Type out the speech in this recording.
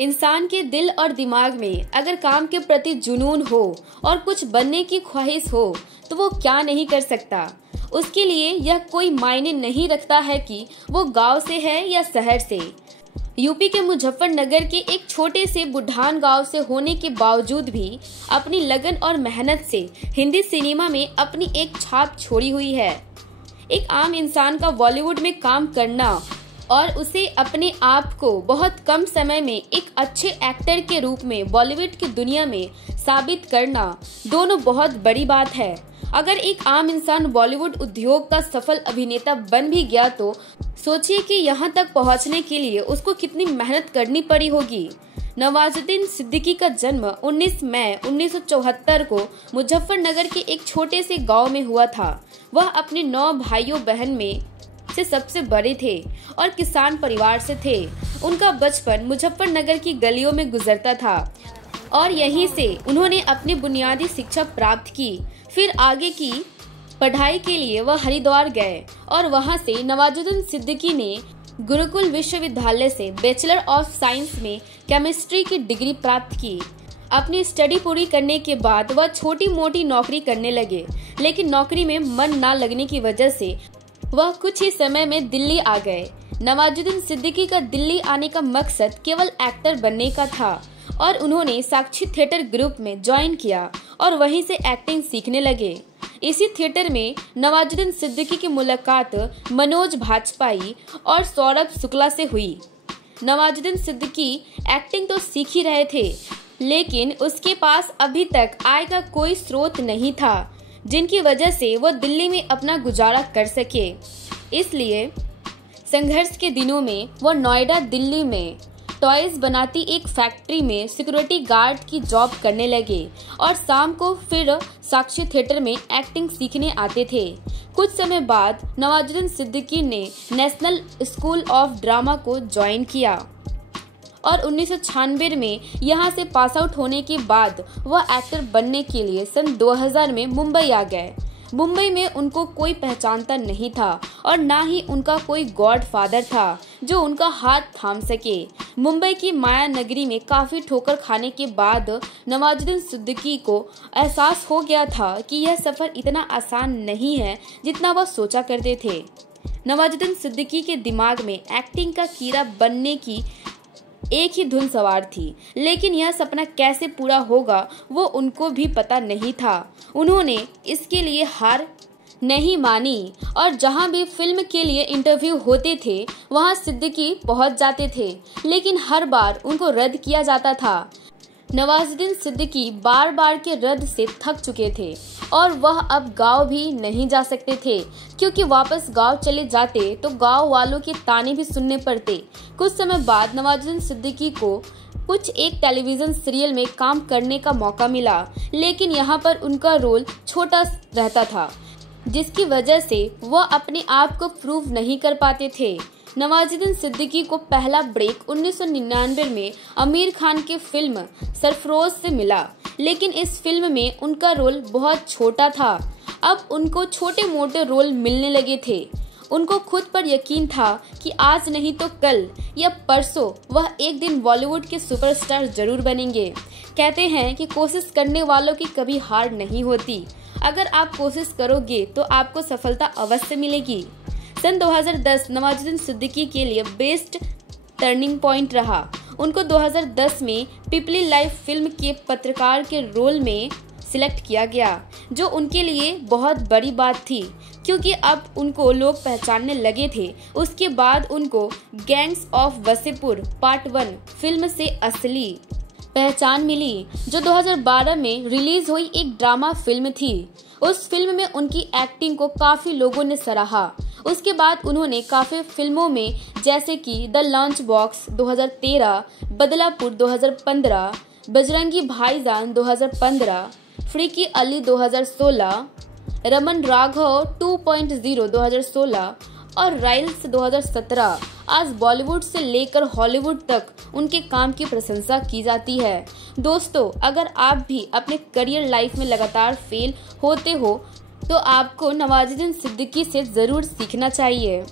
इंसान के दिल और दिमाग में अगर काम के प्रति जुनून हो और कुछ बनने की ख्वाहिश हो तो वो क्या नहीं कर सकता। उसके लिए यह कोई मायने नहीं रखता है कि वो गांव से है या शहर से। यूपी के मुजफ्फरनगर के एक छोटे से बुढ़ान गांव से होने के बावजूद भी अपनी लगन और मेहनत से हिंदी सिनेमा में अपनी एक छाप छोड़ी हुई है। एक आम इंसान का बॉलीवुड में काम करना और उसे अपने आप को बहुत कम समय में एक अच्छे एक्टर के रूप में बॉलीवुड की दुनिया में साबित करना दोनों बहुत बड़ी बात है। अगर एक आम इंसान बॉलीवुड उद्योग का सफल अभिनेता बन भी गया तो सोचिए कि यहाँ तक पहुँचने के लिए उसको कितनी मेहनत करनी पड़ी होगी। नवाजुद्दीन सिद्दीकी का जन्म 19 मई 1974 को मुजफ्फरनगर के एक छोटे से गांव में हुआ था। वह अपने 9 भाइयों बहन में से सबसे बड़े थे और किसान परिवार से थे। उनका बचपन मुजफ्फरनगर की गलियों में गुजरता था और यहीं से उन्होंने अपनी बुनियादी शिक्षा प्राप्त की। फिर आगे की पढ़ाई के लिए वह हरिद्वार गए और वहां से नवाजुद्दीन सिद्दीकी ने गुरुकुल विश्वविद्यालय से बैचलर ऑफ साइंस में केमिस्ट्री की डिग्री प्राप्त की। अपनी स्टडी पूरी करने के बाद वह छोटी मोटी नौकरी करने लगे, लेकिन नौकरी में मन न लगने की वजह से वह कुछ ही समय में दिल्ली आ गए। नवाजुद्दीन सिद्दीकी का दिल्ली आने का मकसद केवल एक्टर बनने का था और उन्होंने साक्षी थिएटर ग्रुप में ज्वाइन किया और वहीं से एक्टिंग सीखने लगे। इसी थिएटर में नवाजुद्दीन सिद्दीकी की मुलाकात मनोज भाजपाई और सौरभ शुक्ला से हुई। नवाजुद्दीन सिद्दीकी एक्टिंग तो सीख ही रहे थे, लेकिन उसके पास अभी तक आय का कोई स्रोत नहीं था, जिनकी वजह से वो दिल्ली में अपना गुजारा कर सके। इसलिए संघर्ष के दिनों में वो नोएडा दिल्ली में टॉयज बनाती एक फैक्ट्री में सिक्योरिटी गार्ड की जॉब करने लगे और शाम को फिर साक्षी थिएटर में एक्टिंग सीखने आते थे। कुछ समय बाद नवाजुद्दीन सिद्दीकी ने नेशनल स्कूल ऑफ ड्रामा को ज्वाइन किया और 1996 में यहां से पास आउट होने के बाद वह एक्टर बनने के लिए सन 2000 में मुंबई आ गए। मुंबई में उनको कोई पहचानता नहीं था और ना ही उनका कोई गॉड फादर था जो उनका हाथ थाम सके। मुंबई की माया नगरी में काफी ठोकर खाने के बाद नवाजुद्दीन सिद्दीकी को एहसास हो गया था कि यह सफर इतना आसान नहीं है जितना वह सोचा करते थे। नवाजुद्दीन सिद्दीकी के दिमाग में एक्टिंग का कीड़ा बनने की एक ही धुन सवार थी, लेकिन यह सपना कैसे पूरा होगा वो उनको भी पता नहीं था। उन्होंने इसके लिए हार नहीं मानी और जहां भी फिल्म के लिए इंटरव्यू होते थे वहां सिद्दीकी पहुंच जाते थे, लेकिन हर बार उनको रद्द किया जाता था। नवाजुद्दीन सिद्दीकी बार बार के रद्द से थक चुके थे और वह अब गांव भी नहीं जा सकते थे, क्योंकि वापस गांव चले जाते तो गांव वालों के ताने भी सुनने पड़ते। कुछ समय बाद नवाजुद्दीन सिद्दीकी को कुछ एक टेलीविजन सीरियल में काम करने का मौका मिला, लेकिन यहाँ पर उनका रोल छोटा रहता था, जिसकी वजह से वह अपने आप को प्रूव नहीं कर पाते थे। नवाजुद्दीन सिद्दीकी को पहला ब्रेक 1999 में आमिर खान की फिल्म सरफरोश से मिला, लेकिन इस फिल्म में उनका रोल बहुत छोटा था। अब उनको छोटे मोटे रोल मिलने लगे थे। उनको खुद पर यकीन था कि आज नहीं तो कल या परसों वह एक दिन बॉलीवुड के सुपरस्टार जरूर बनेंगे। कहते हैं कि कोशिश करने वालों की कभी हार नहीं होती। अगर आप कोशिश करोगे तो आपको सफलता अवश्य मिलेगी। सन 2010 नवाजुद्दीन सिद्दीकी के लिए बेस्ट टर्निंग पॉइंट रहा। उनको 2010 में पीपली लाइफ फिल्म के पत्रकार के रोल में सिलेक्ट किया गया, जो उनके लिए बहुत बड़ी बात थी, क्योंकि अब उनको लोग पहचानने लगे थे। उसके बाद उनको gangs of Wasseypur part 1 film से असली पहचान मिली, जो 2012 में रिलीज हुई एक ड्रामा फिल्म थी। उस फिल्म में उनकी एक्टिंग को काफी लोगों ने सराहा। उसके बाद उन्होंने काफी फिल्मों में जैसे कि the lunch box 2013, Badlapur 2015, Bajrangi भाईजान 2015, फ्रीकी अली 2016, रमन राघव 2.0 2016 और राइल्स 2017 आज बॉलीवुड से लेकर हॉलीवुड तक उनके काम की प्रशंसा की जाती है। दोस्तों, अगर आप भी अपने करियर लाइफ में लगातार फेल होते हो तो आपको नवाजुद्दीन सिद्दीकी से जरूर सीखना चाहिए।